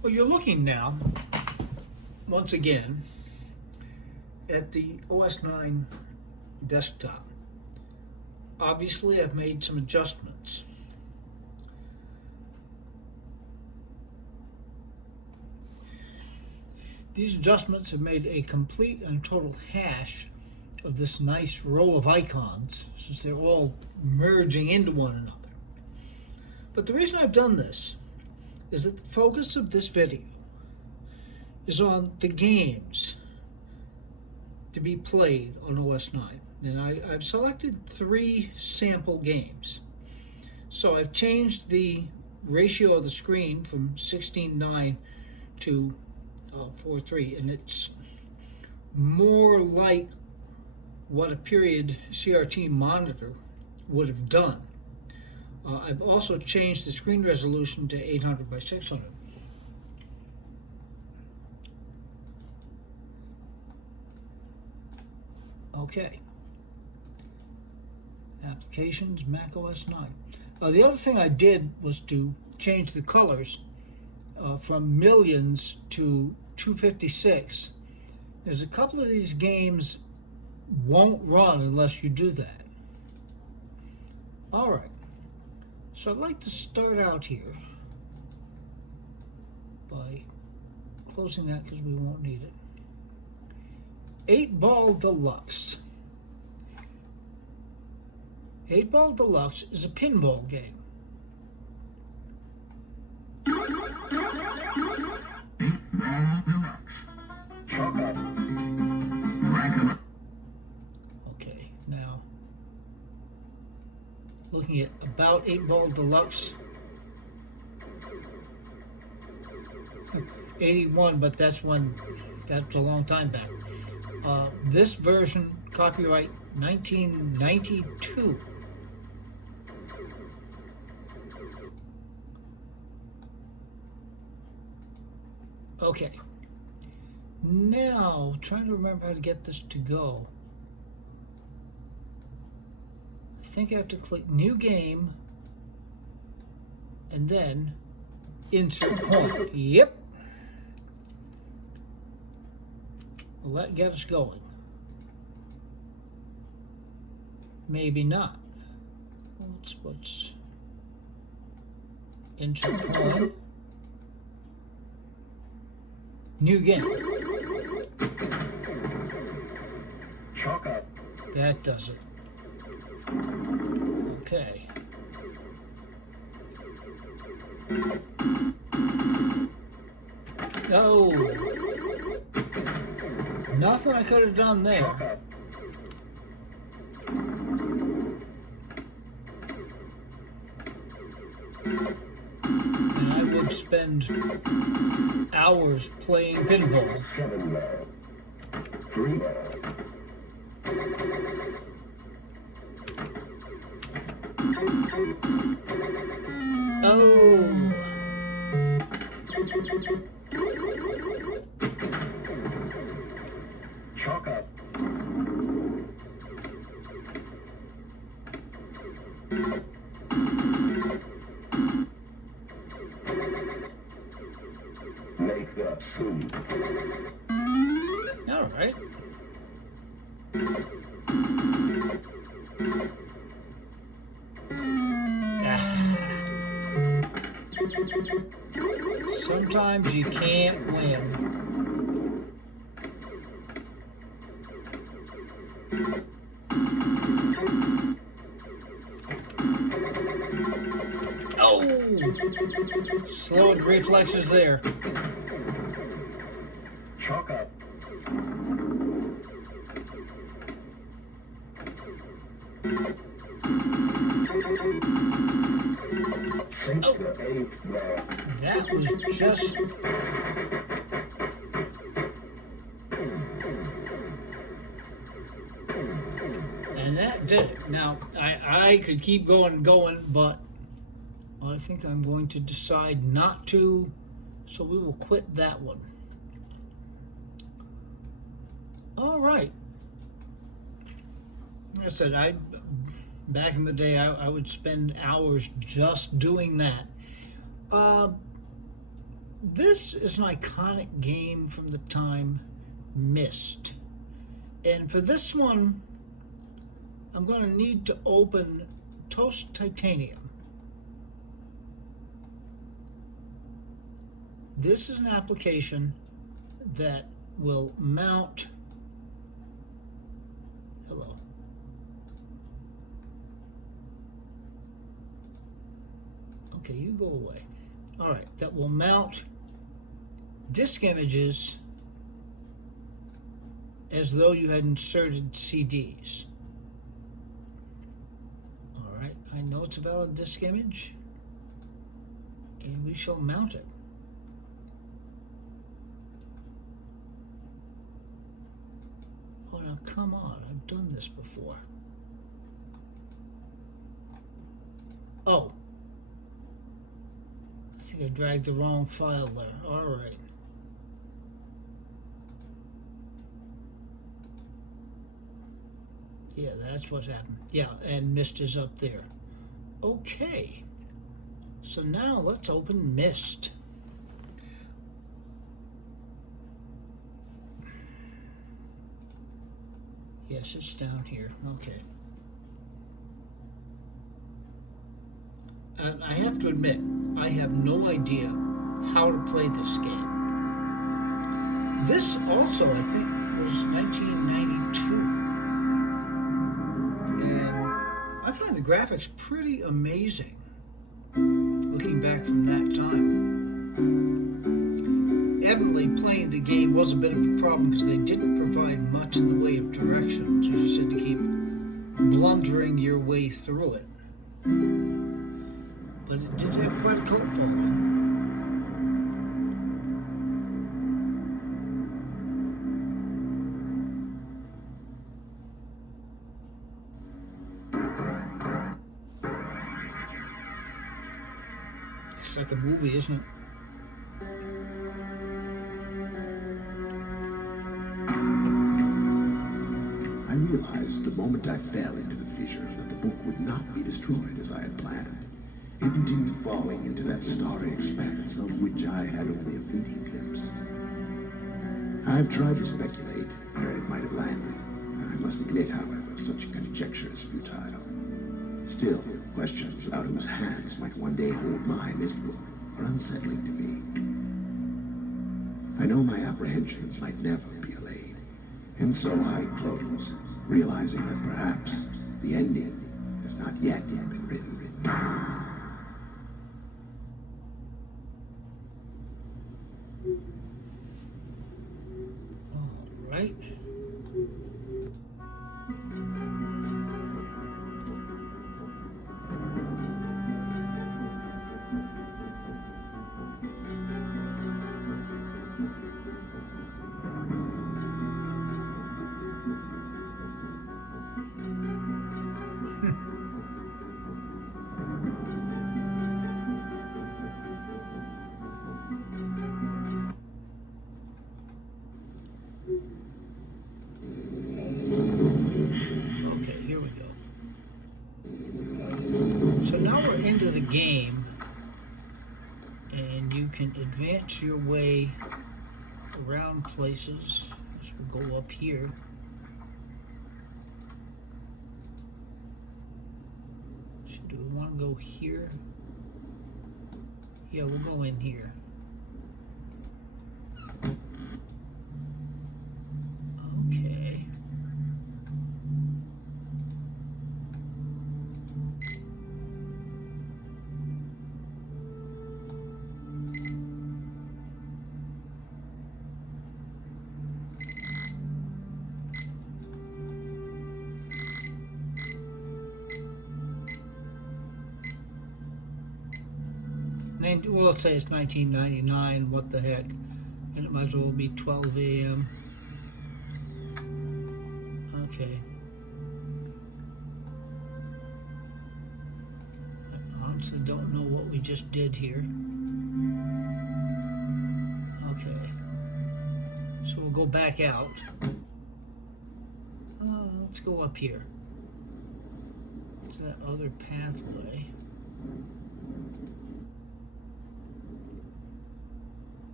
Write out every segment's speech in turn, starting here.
Well, you're looking now, once again, at the OS 9 desktop. Obviously, I've made some adjustments. These adjustments have made a complete and total hash of this nice row of icons, since they're all merging into one another. But the reason I've done this is that the focus of this video is on the games to be played on OS 9. And I've selected 3 sample games. So I've changed the ratio of the screen from 16:9 to 4:3, and it's more like what a period CRT monitor would have done. I've also changed the screen resolution to 800 by 600. Okay. Applications, Mac OS 9. The other thing I did was to change the colors from millions to 256. There's a couple of these games won't run unless you do that. All right. So I'd like to start out here by closing that because we won't need it. 8-Ball Deluxe. 8-Ball Deluxe is a pinball game. Okay, now looking at about 8-Ball Deluxe. 81, but that's a long time back. This version, copyright 1992. Okay. Now, trying to remember how to get this to go. I think I have to click New Game and then Insert Coin. Yep. Will that get us going? Maybe not. What's Insert Coin? New game. Chalk up. That does it. Okay. Oh. Nothing I could have done there. Chalk up. And I would spend hours playing pinball. 7 ball. 3 ball. Oh. Chalk up. Make the soup. All right. Sometimes you can't win. Oh! Slowed reflexes there. Chalk up. Sink Oh. the 8th ball. That was just... And that did it. Now, I could keep going, but I think I'm going to decide not to, so we will quit that one. All right. Like I said, back in the day, I would spend hours just doing that. This is an iconic game from the time, Myst. And for this one, I'm going to need to open Toast Titanium. This is an application that will mount. Hello. Okay, you go away. All right, that will mount disk images as though you had inserted CDs. All right, I know it's a valid disk image, and we shall mount it. Oh, now come on, I've done this before. Oh, I think I dragged the wrong file there. All right. Yeah, that's what happened. Yeah, and Myst is up there. Okay. So now let's open Myst. Yes, it's down here. Okay. And I have to admit, I have no idea how to play this game. This also, I think, was 1992. And I find the graphics pretty amazing, looking back from that time. Evidently, playing the game was a bit of a problem because they didn't provide much in the way of directions. You just had to keep blundering your way through it. But it did have quite a cult following. It's like a movie, isn't it? I realized the moment I fell into the fissure that the book would not be destroyed as I had planned. It continued falling into that starry expanse of which I had only a fleeting glimpse. I've tried to speculate where it might have landed. I must admit, however, such conjecture is futile. Still, questions about whose hands might one day hold my Myst book are unsettling to me. I know my apprehensions might never be allayed, and so I close, realizing that perhaps the ending has not yet been written. All right. Okay, here we go. So now we're into the game, and you can advance your way around places. This will go up here. So do we want to go here? Yeah, we'll go in here. Okay. Well, let's say it's 1999. What the heck? And it might as well be 12 a.m. Okay. I honestly don't know what we just did here. Okay. So we'll go back out. Let's go up here. What's that other pathway?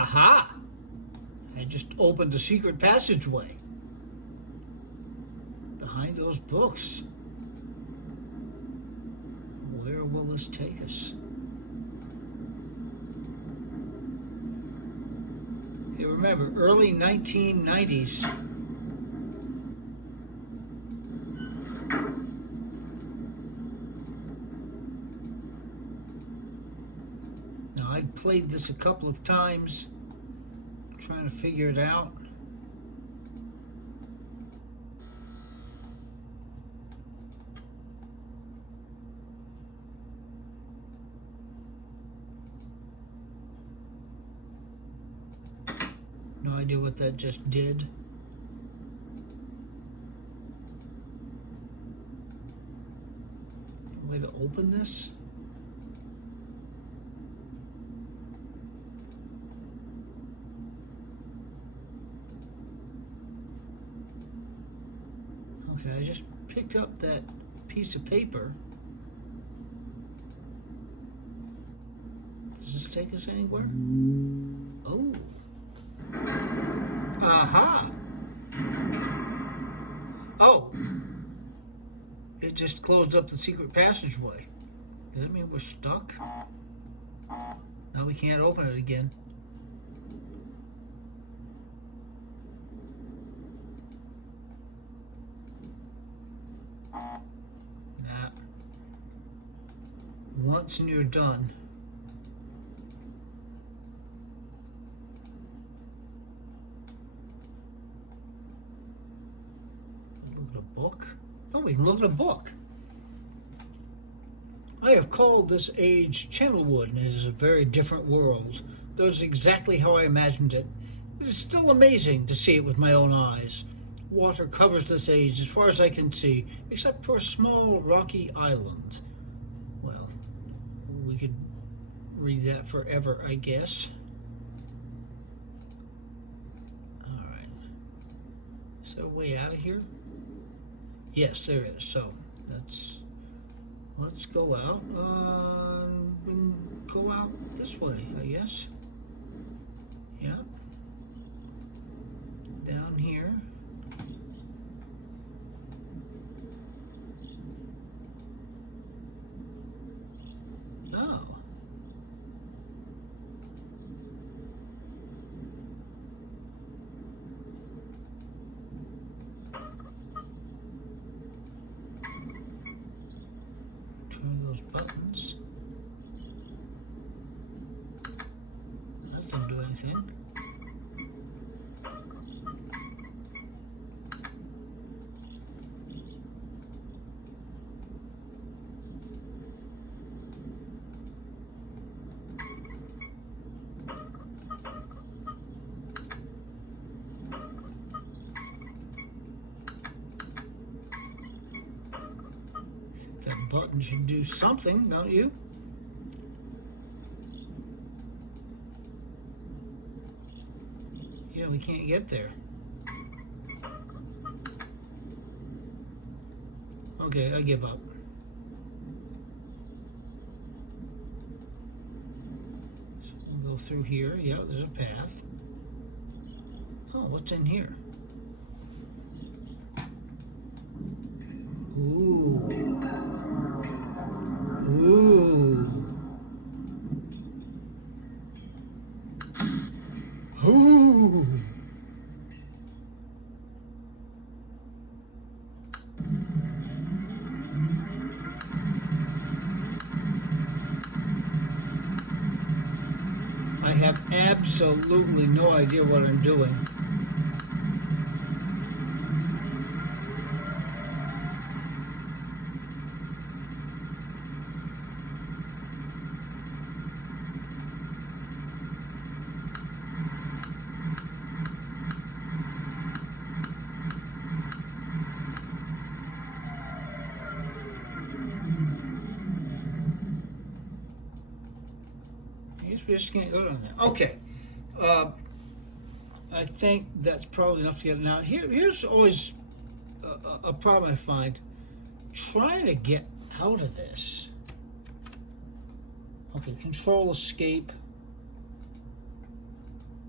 Aha! I just opened a secret passageway behind those books. Where will this take us? Hey, remember, early 1990s. Now, I'd played this a couple of times, trying to figure it out. No idea what that just did. Way to open this? Okay, I just picked up that piece of paper. Does this take us anywhere? Oh. Aha! Oh! It just closed up the secret passageway. Does that mean we're stuck? Now we can't open it again. Nah. Once and you're done. Look at a book. Oh, we can look at a book. I have called this age Channelwood, and it is a very different world. That is exactly how I imagined it. It is still amazing to see it with my own eyes. Water covers this age as far as I can see, except for a small rocky island. Well, we could read that forever, I guess. Alright. Is there a way out of here? Yes, there is. So, let's go out. We can go out this way, I guess. Yeah. Down here. Oh. Turn those buttons. That didn't do anything. That button should do something, don't you? Yeah, we can't get there. Okay, I give up. So we'll go through here. Yeah, there's a path. Oh, what's in here? Ooh. Ooh. Ooh. I have absolutely no idea what I'm doing. I guess we just can't go down there. Okay. I think that's probably enough to get it now. Here's always a problem I find. Trying to get out of this. Okay, control escape.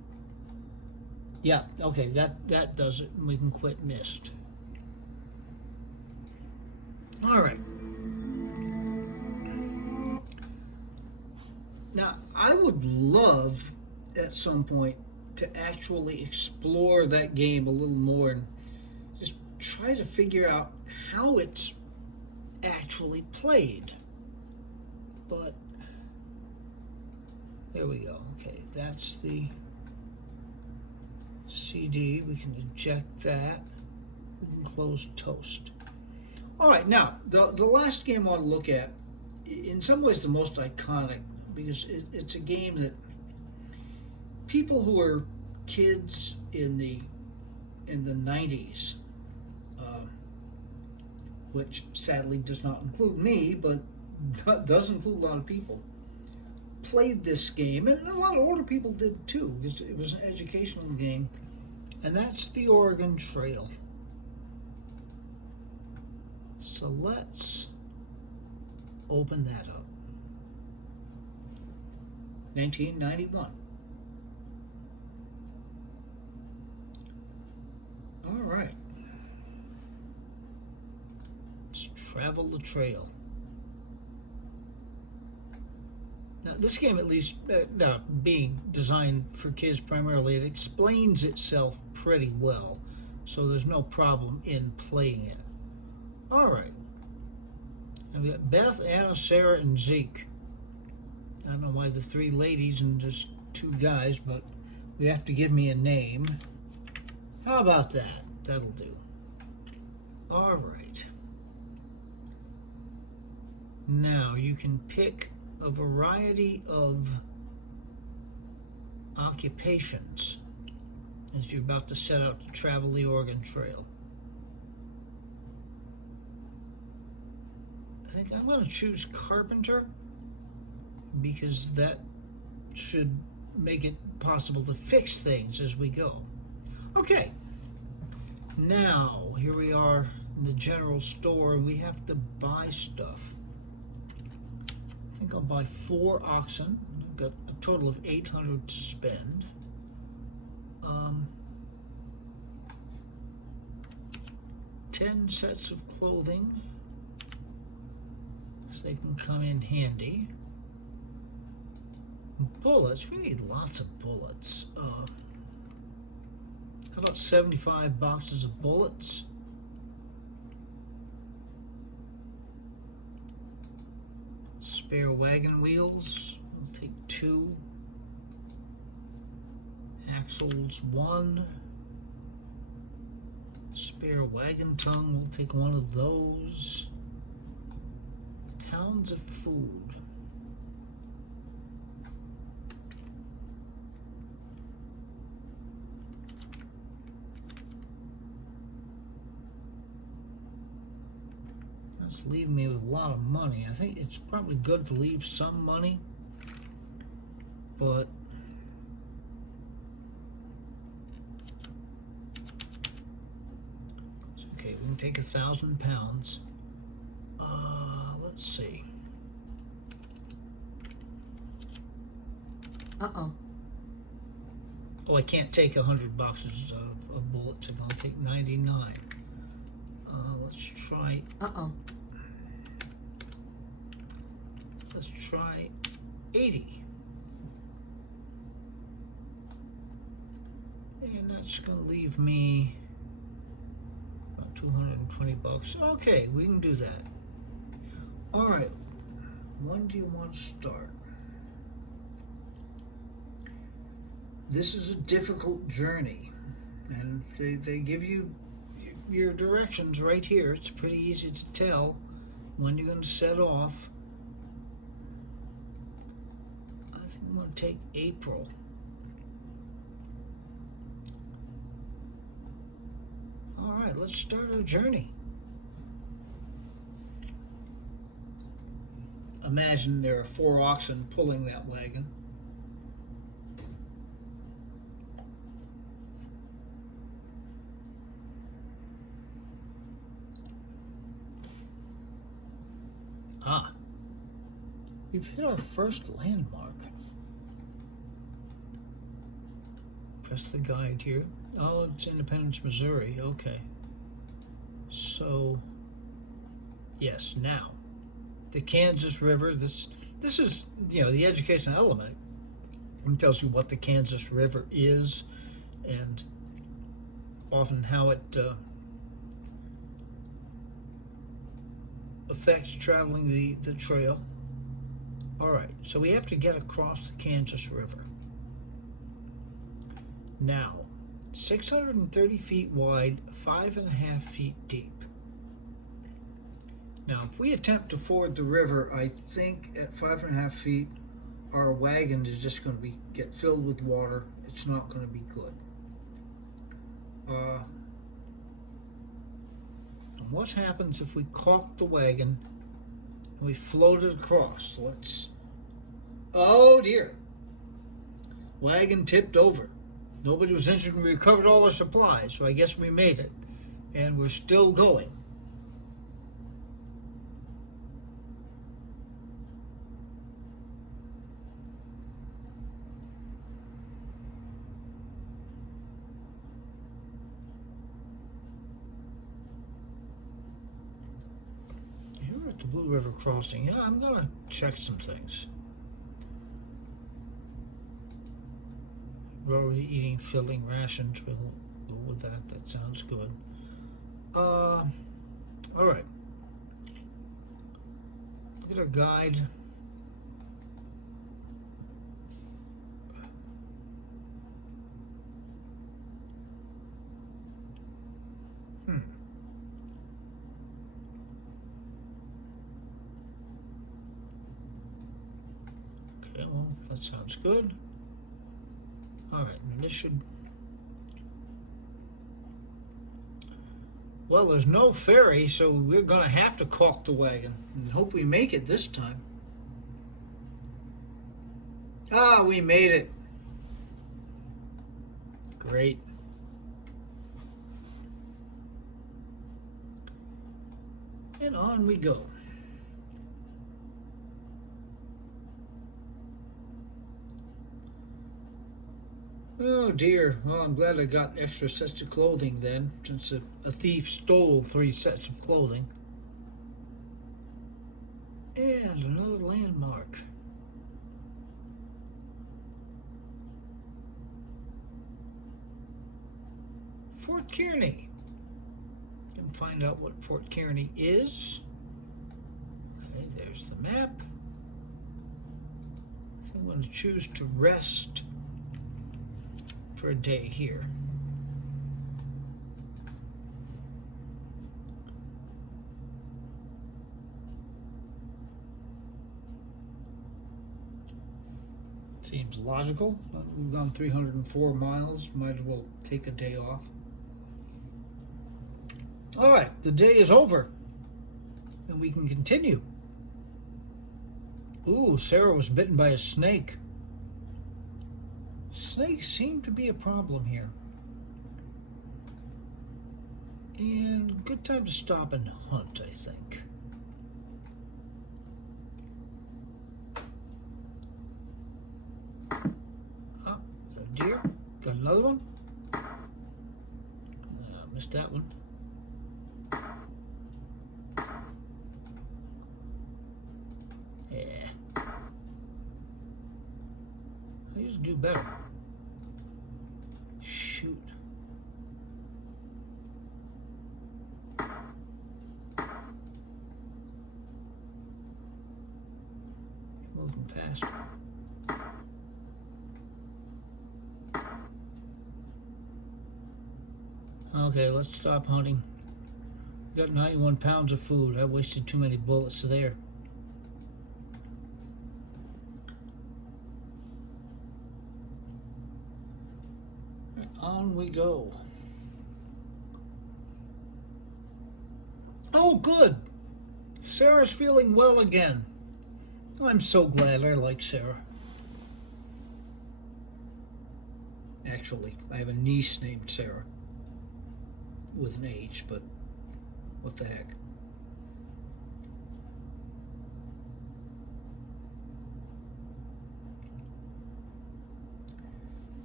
Yeah, okay, that does it. We can quit NIST. All right. Now, I would love at some point to actually explore that game a little more and just try to figure out how it's actually played. But there we go. Okay, that's the CD. We can eject that. We can close toast. All right, now the last game I want to look at, in some ways the most iconic, because it's a game that people who were kids in the 90s, which sadly does not include me, but does include a lot of people, played this game, and a lot of older people did too. It was an educational game, and that's the Oregon Trail. So let's open that up. 1991. All right. Let's travel the trail. Now, this game, at least, being designed for kids primarily, it explains itself pretty well, so there's no problem in playing it. All right. And we got Beth, Anna, Sarah, and Zeke. I don't know why the 3 ladies and just 2 guys, but you have to give me a name. How about that? That'll do. All right. Now you can pick a variety of occupations as you're about to set out to travel the Oregon Trail. I think I'm going to choose carpenter because that should make it possible to fix things as we go. Okay, now here we are in the general store and we have to buy stuff. I think I'll buy 4 oxen. I've got a total of 800 to spend. 10 sets of clothing, so they can come in handy. Bullets, we need lots of bullets. How about 75 boxes of bullets? Spare wagon wheels, we'll take 2. Axles, 1. Spare wagon tongue, we'll take 1 of those. Pounds of food. That's leaving me with a lot of money. I think it's probably good to leave some money, but it's okay. We can take 1,000 pounds. Let's see. Uh-oh. Oh, I can't take 100 boxes of bullets. I'll take 99. Let's try. Uh-oh. Let's try 80. And that's going to leave me about 220 bucks. Okay, we can do that. All right. When do you want to start? This is a difficult journey, and they give you your directions right here. It's pretty easy to tell when you're going to set off. I think I'm going to take April. All right, let's start our journey. Imagine there are 4 oxen pulling that wagon. Ah, we've hit our first landmark. Press the guide here. Oh, it's Independence, Missouri. Okay. So, yes, now the Kansas River. This is, the educational element. It tells you what the Kansas River is, and often how it affects traveling the trail. All right, so we have to get across the Kansas River. Now, 630 feet wide, 5.5 feet deep. Now, if we attempt to ford the river, I think at 5.5 feet, our wagon is just going to get filled with water. It's not going to be good. What happens if we caulk the wagon and we float it across? Oh dear. Wagon tipped over. Nobody was injured and we recovered all our supplies, so I guess we made it. And we're still going. Here we're at the Blue River Crossing. Yeah, I'm going to check some things. We're already eating filling rations. We'll go with that. That sounds good. All right. Look at our guide. Okay, well, that sounds good. All right, and this should... Well, there's no ferry, so we're going to have to caulk the wagon and hope we make it this time. Ah, we made it. Great. And on we go. Oh dear. Well, I'm glad I got extra sets of clothing then, since a thief stole 3 sets of clothing. And another landmark. Fort Kearny. Can find out what Fort Kearny is. Okay, there's the map. If I want to choose to rest for a day here. Seems logical. We've gone 304 miles. Might as well take a day off. All right, the day is over, and we can continue. Ooh, Sarah was bitten by a snake. Snakes seem to be a problem here. And good time to stop and hunt, I think. Oh, got a deer. Got another one. Missed that one. Yeah. I used to do better. Shoot. Moving fast. Okay, let's stop hunting. We got 91 pounds of food. I wasted too many bullets there. On we go. Oh, good. Sarah's feeling well again. I'm so glad. I like Sarah. Actually, I have a niece named Sarah. With an H, but what the heck.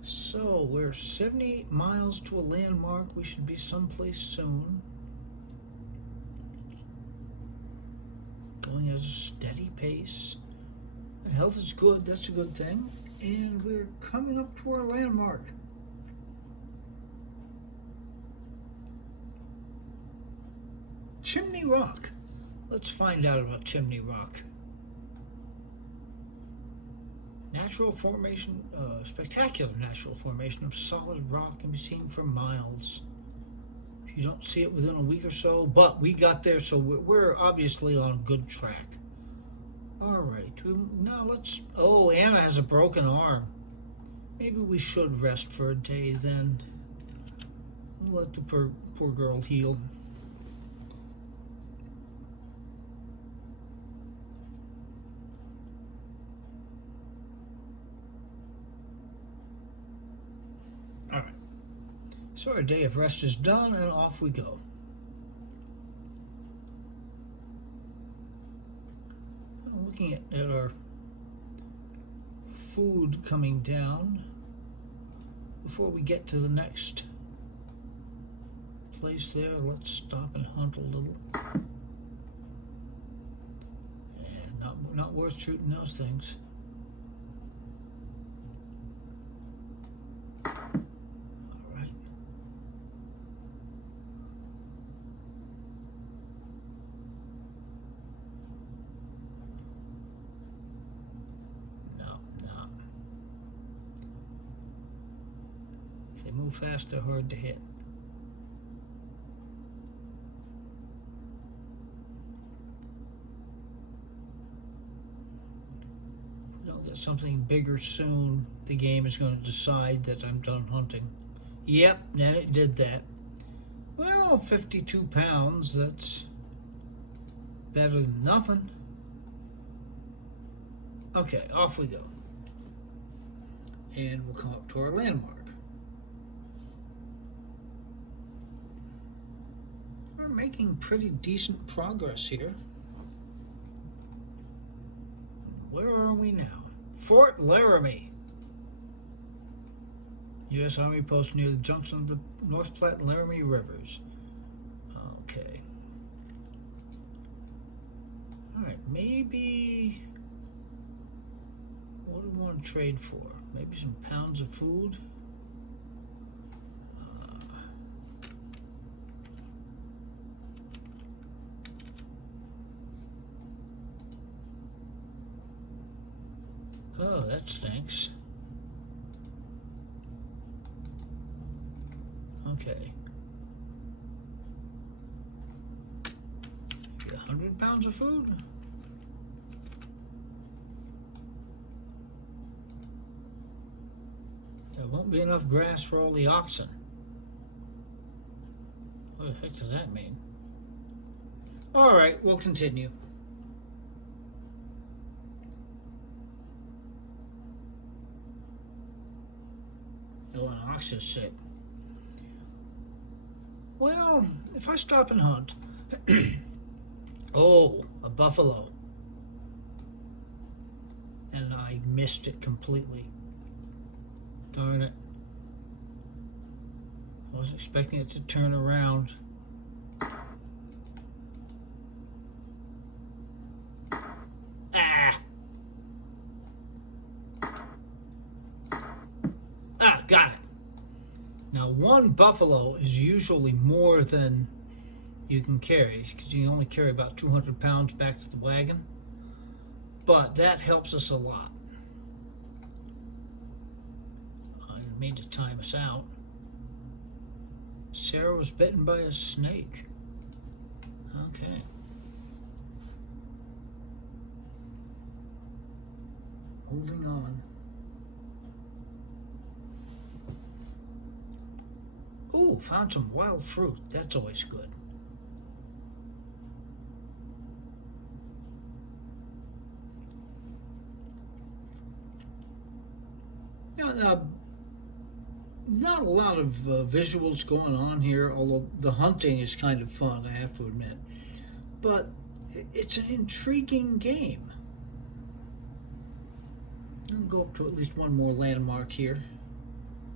So we're 78 miles to a landmark. We should be someplace soon. Going at a steady pace. The health is good, that's a good thing. And we're coming up to our landmark. Chimney Rock. Let's find out about Chimney Rock. Natural formation, spectacular natural formation of solid rock can be seen for miles. You don't see it within a week or so, but we got there, so we're obviously on good track. All right, now let's. Oh, Anna has a broken arm. Maybe we should rest for a day then. We'll let the poor girl heal. All right. So our day of rest is done, and off we go. Looking at our food coming down before we get to the next place there. Let's stop and hunt a little. And not worth shooting those things. They move fast, they're hard to hit. If we don't get something bigger soon, the game is going to decide that I'm done hunting. Yep, then it did that. Well, 52 pounds, that's better than nothing. Okay, off we go. And we'll come up to our landmark. We're making pretty decent progress here. Where are we now? Fort Laramie. U.S. Army post near the junction of the North Platte and Laramie Rivers. Okay. Alright, maybe... What do we want to trade for? Maybe some pounds of food? Oh, that stinks. Okay. 100 pounds of food? There won't be enough grass for all the oxen. What the heck does that mean? Alright, we'll continue. Oh, an ox is sick. Well, if I stop and hunt... Oh, a buffalo. And I missed it completely. Darn it. I was expecting it to turn around. Ah! Ah, got it. Now, one buffalo is usually more than you can carry, because you only carry about 200 pounds back to the wagon. But that helps us a lot. I didn't mean to time us out. Sarah was bitten by a snake. Okay. Moving on. Ooh, found some wild fruit. That's always good. Now, not a lot of visuals going on here, although the hunting is kind of fun, I have to admit. But it's an intriguing game. I'll go up to at least one more landmark here.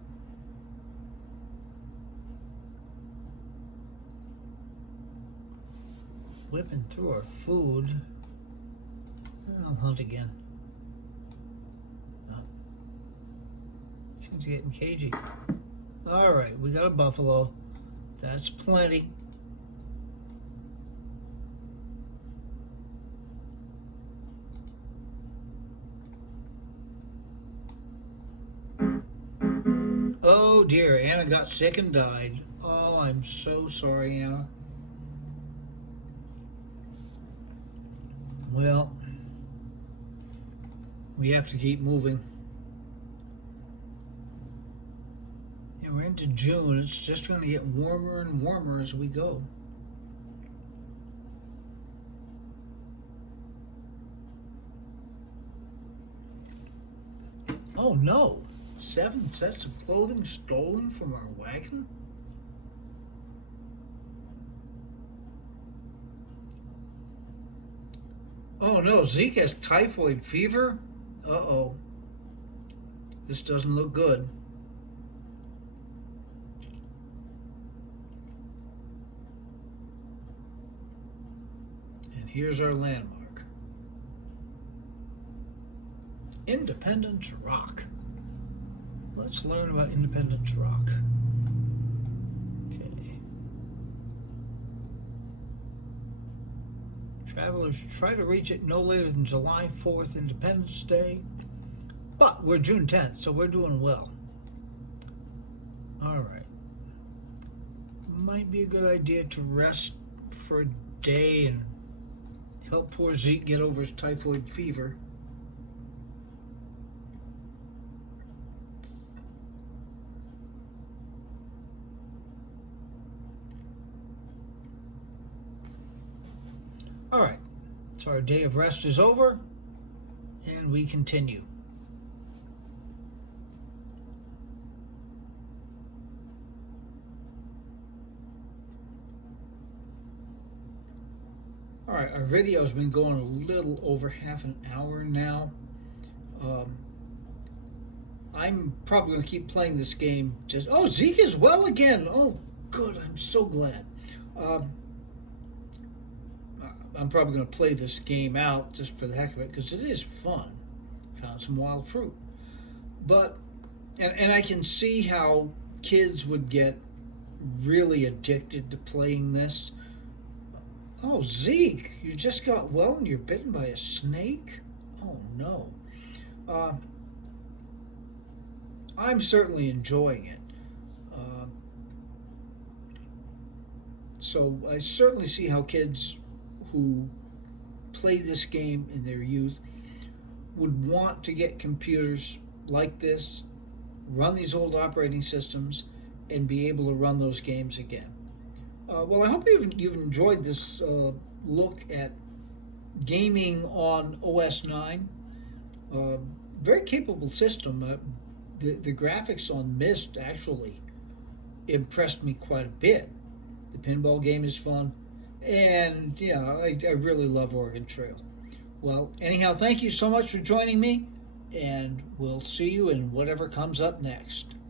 whipping through our food. I'll hunt again. Oh. Seems getting cagey. Alright, we got a buffalo. That's plenty. Oh dear, Anna got sick and died. Oh, I'm so sorry, Anna. Well, we have to keep moving. Yeah, we're into June. It's just going to get warmer and warmer as we go. Oh no! 7 sets of clothing stolen from our wagon? Oh no, Zeke has typhoid fever? Uh-oh. This doesn't look good. And here's our landmark. Independence Rock. Let's learn about Independence Rock. Okay. Travelers try to reach it no later than July 4th, Independence Day. But we're June 10th, so we're doing well. Alright. Might be a good idea to rest for a day and help poor Zeke get over his typhoid fever. Alright, so our day of rest is over, and we continue. Alright, our video's been going a little over half an hour now. I'm probably going to keep playing this game. Oh, Zeke is well again! Oh, good, I'm so glad. I'm probably going to play this game out just for the heck of it because it is fun. Found some wild fruit. But, and I can see how kids would get really addicted to playing this. Oh, Zeke, you just got well and you're bitten by a snake? Oh, no. I'm certainly enjoying it. So I certainly see how kids who play this game in their youth would want to get computers like this, run these old operating systems, and be able to run those games again. Well, I hope you've enjoyed this look at gaming on OS 9. Very capable system. The graphics on Myst actually impressed me quite a bit. The pinball game is fun. And yeah, I really love Oregon Trail. Well, anyhow, thank you so much for joining me, and we'll see you in whatever comes up next.